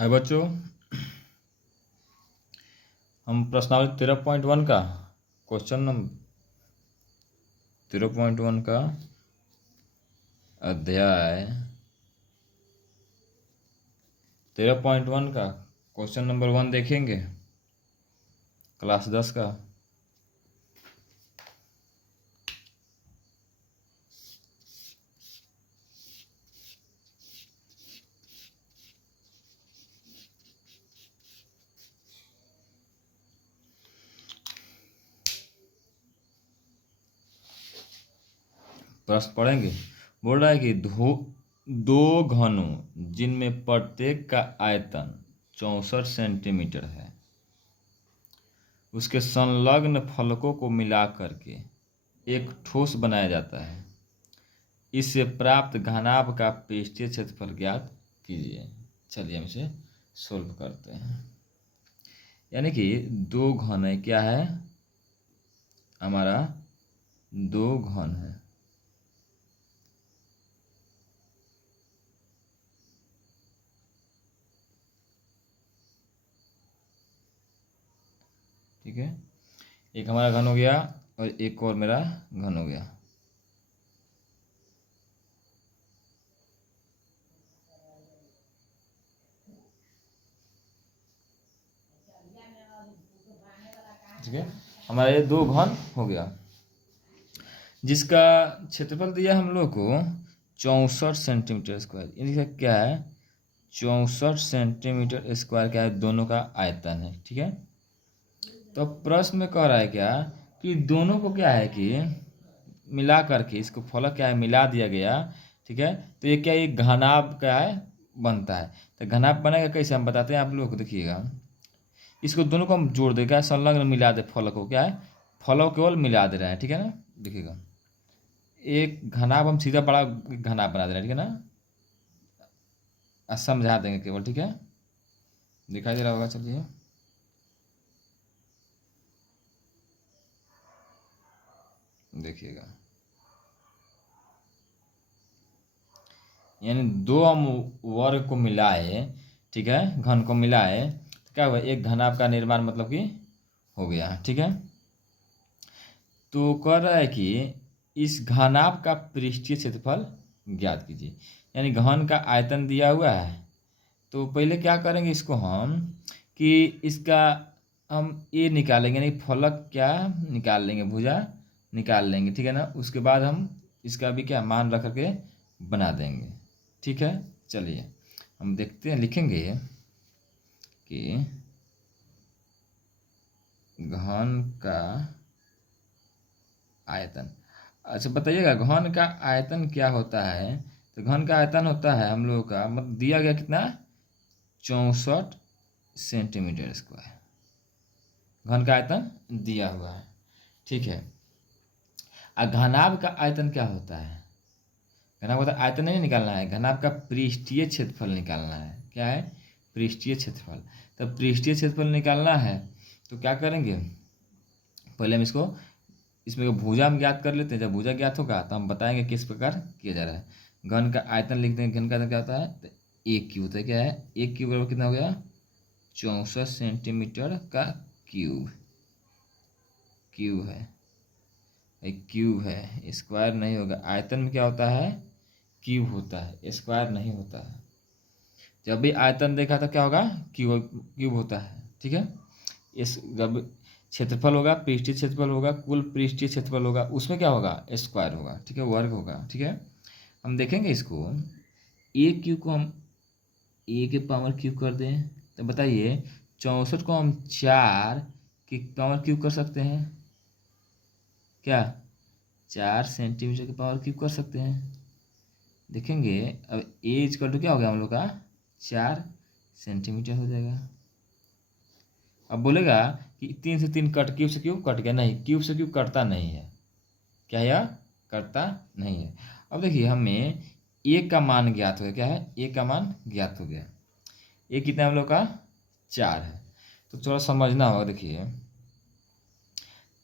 हाय बच्चों, हम प्रश्नावली 13.1 का क्वेश्चन नंबर 13.1 का अध्याय 13.1 का क्वेश्चन नंबर 1 देखेंगे, क्लास 10 का। प्रश्न पढ़ेंगे। बोल रहा है कि दो घनों जिनमें प्रत्येक का आयतन 64 सेंटीमीटर है, उसके संलग्न फलकों को मिलाकर के एक ठोस बनाया जाता है। इससे प्राप्त घनाभ का पृष्ठीय क्षेत्रफल ज्ञात कीजिए। चलिए हम इसे सोल्व करते हैं। यानी कि दो घन है, क्या है हमारा, दो घन है। ठीक है, एक हमारा घन हो गया और एक और मेरा घन हो गया। ठीक है, हमारा ये दो घन हो गया, जिसका क्षेत्रफल दिया हम लोग को 64 सेंटीमीटर स्क्वायर। इनका क्या है, 64 सेंटीमीटर स्क्वायर क्या है, दोनों का आयतन है। ठीक है, तो प्रश्न में कह रहा है क्या कि दोनों को क्या है कि मिला करके इसको फलक क्या है मिला दिया गया। ठीक है, तो ये क्या, ये घनाभ क्या है बनता है। तो घनाभ बनेगा कैसे, हम बताते हैं आप लोग को। देखिएगा, इसको दोनों को हम जोड़ दे, क्या संलग्न मिला दे फलक को, क्या है फलक केवल मिला दे रहे हैं। ठीक है ना, देखिएगा एक घनाभ हम सीधा बड़ा घनाभ बना दे रहे हैं। ठीक है ना, समझा देंगे केवल। ठीक है, दिखाई दे रहा होगा। चलिए देखिएगा, यानी दो हम वर्ग को मिलाए, ठीक है, घन को मिलाए तो क्या हुआ, एक घनाभ का निर्माण मतलब कि हो गया। ठीक है, तो कह रहा है कि इस घनाभ का पृष्ठीय क्षेत्रफल ज्ञात कीजिए। यानी घन का आयतन दिया हुआ है, तो पहले क्या करेंगे इसको हम कि इसका हम ए निकालेंगे, यानी फलक क्या निकाल लेंगे, भुजा निकाल लेंगे। ठीक है ना, उसके बाद हम इसका भी क्या मान रख के बना देंगे। ठीक है, चलिए हम देखते हैं, लिखेंगे कि घन का आयतन। अच्छा बताइएगा, घन का आयतन क्या होता है। तो घन का आयतन होता है हम लोगों का, मतलब दिया गया कितना, 64 सेंटीमीटर स्क्वायर घन का आयतन दिया हुआ है। ठीक है, घनाभ का आयतन क्या होता है, घनाभ का आयतन नहीं निकालना है, घनाभ का पृष्ठीय क्षेत्रफल निकालना है। क्या है, पृष्ठीय क्षेत्रफल। तो पृष्ठीय क्षेत्रफल निकालना है तो क्या करेंगे, पहले हम इसको इसमें भुजा हम ज्ञात कर लेते हैं। जब भुजा ज्ञात होगा तो हम बताएंगे किस प्रकार किया जा रहा है। घन का आयतन लिख देंगे, घन का आयतन क्या होता है, तो एक क्यूब होता है। क्या है, एक क्यूब बराबर कितना हो गया, 64 सेंटीमीटर का क्यूब। क्यूब है, एक क्यूब है, स्क्वायर नहीं होगा। आयतन में क्या होता है, क्यूब होता है, स्क्वायर नहीं होता है। जब भी आयतन देखा तो क्या होगा, क्यूब क्यूब होता है। ठीक है, इस जब क्षेत्रफल होगा, पृष्ठीय क्षेत्रफल होगा, कुल पृष्ठीय क्षेत्रफल होगा, उसमें क्या होगा, स्क्वायर होगा। ठीक है, वर्ग होगा। ठीक है, हम देखेंगे इसको, ए क्यूब को हम ए के पावर क्यूब कर दें तो बताइए 64 को हम 4 की पावर क्यूब कर सकते हैं। क्या 4 सेंटीमीटर की पावर क्यूब कर सकते हैं। देखेंगे अब ए इक्वल टू क्या हो गया हम लोग का, 4 सेंटीमीटर हो जाएगा। अब बोलेगा कि 3 से 3 कट, क्यूब से क्यूब कट गया, नहीं क्यूब से क्यूब कटता नहीं है। क्या यह करता नहीं है। अब देखिए हमें ए का मान ज्ञात हो गया। क्या है, ए का मान ज्ञात हो गया। ए कितना हम लोग का, 4 है। तो थोड़ा समझना होगा। देखिए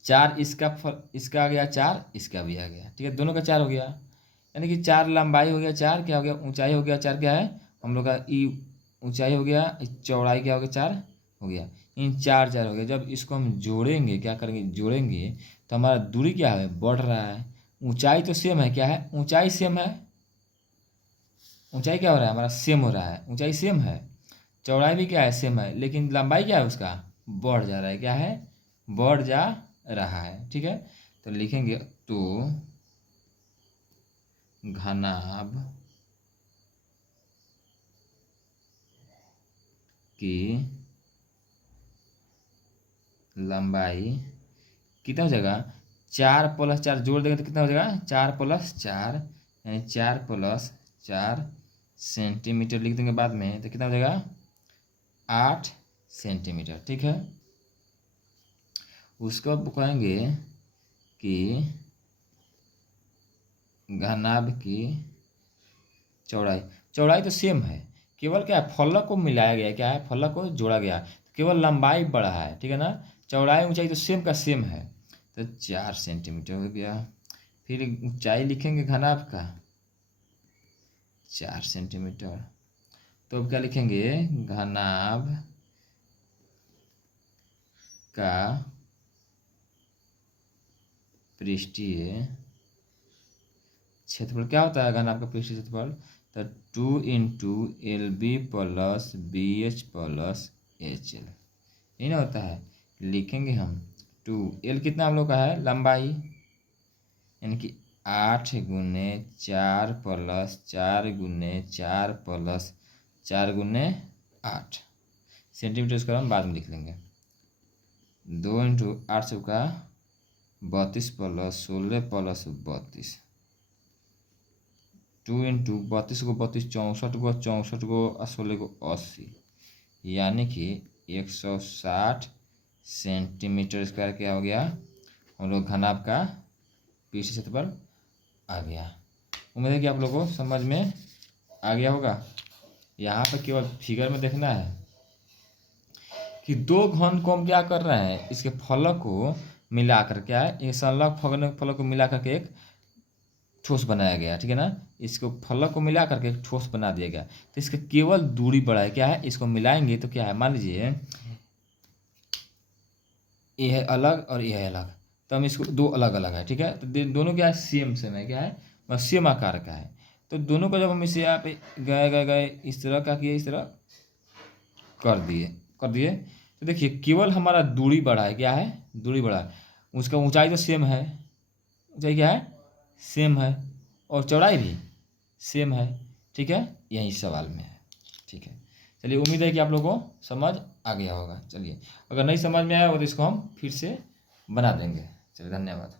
4 इसका आ गया, 4 इसका भी आ गया। ठीक है, दोनों का 4 हो गया, यानी कि 4 लंबाई हो गया, 4 क्या हो गया, ऊंचाई हो गया 4, क्या है हम लोग का ई ऊंचाई हो गया, चौड़ाई क्या हो गया 4 हो गया, इन 4 4 हो गया। जब इसको हम जोड़ेंगे, क्या करेंगे, जोड़ेंगे तो हमारा दूरी क्या है, बढ़ रहा है। ऊंचाई तो सेम है, क्या है, ऊंचाई सेम है, ऊंचाई क्या हो रहा है हमारा, सेम हो रहा है, ऊंचाई सेम है, चौड़ाई भी क्या है, सेम है, लेकिन लंबाई क्या है उसका, बढ़ जा रहा है, क्या है, बढ़ जा रहा है। ठीक है, तो लिखेंगे तो घनाभ की लंबाई कितना हो जाएगा, 4+4 जोड़ देंगे तो कितना हो जाएगा, 4+4 यानी 4+4 सेंटीमीटर लिख देंगे बाद में तो कितना हो जाएगा, 8 सेंटीमीटर। ठीक है, उसको अब कहेंगे कि घनाभ की चौड़ाई, चौड़ाई तो सेम है, केवल क्या है, फलक को मिलाया गया है, क्या है, फलक को जोड़ा गया, तो केवल लंबाई बढ़ा है। ठीक है ना, चौड़ाई ऊंचाई तो सेम का सेम है, तो 4 सेंटीमीटर हो गया। फिर ऊंचाई लिखेंगे घनाभ का 4 सेंटीमीटर, तो अब क्या लिखेंगे, घनाभ का पृष्ठीय क्षेत्रफल क्या होता है, घनाभ का पृष्ठीय क्षेत्रफल, तो 2 × LB + BH + HL, यही ना होता है। लिखेंगे हम 2, L कितना हम लोग का है, लंबाई, यानी कि 8×4 + 4×4 + 4×8 सेंटीमीटर, इसका हम बाद में लिख लेंगे। 2 × 8 का 32 + 16 + 32, 2 × 32 को 32, 64 को 64 को 16 को 80, यानी कि 160 सेंटीमीटर स्क्वायर क्या हो गया, हम लोग घनाभ का पृष्ठीय क्षेत्रफल आ गया। उम्मीद है कि आप लोगों को समझ में आ गया होगा। यहाँ पर केवल फिगर में देखना है कि दो घन को हम क्या कर रहे हैं, इसके फलक को मिलाकर, क्या है, एक संलग्न फलक को मिला करके एक ठोस बनाया गया। ठीक है ना, इसको फलक को मिला करके एक ठोस बना दिया गया, तो इसका केवल दूरी बढ़ा है, क्या है, इसको मिलाएंगे तो क्या है, मान लीजिए ये है अलग और ये है अलग, तो हम इसको दो अलग अलग है। ठीक है, तो दोनों क्या है, सेम सेम है, क्या है, बस सेम आकार का है। तो दोनों को जब हम इसे यहाँ पे गए गए गए इस तरह का किए, इस तरह कर दिए तो देखिए केवल हमारा दूरी बढ़ा है, क्या है, दूरी बढ़ा है, उसका ऊंचाई तो सेम है, ऊंचाई क्या है, सेम है, और चौड़ाई भी सेम है। ठीक है, यही सवाल में है। ठीक है, चलिए उम्मीद है कि आप लोगों को समझ आ गया होगा। चलिए, अगर नहीं समझ में आया हो तो इसको हम फिर से बना देंगे। चलिए, धन्यवाद।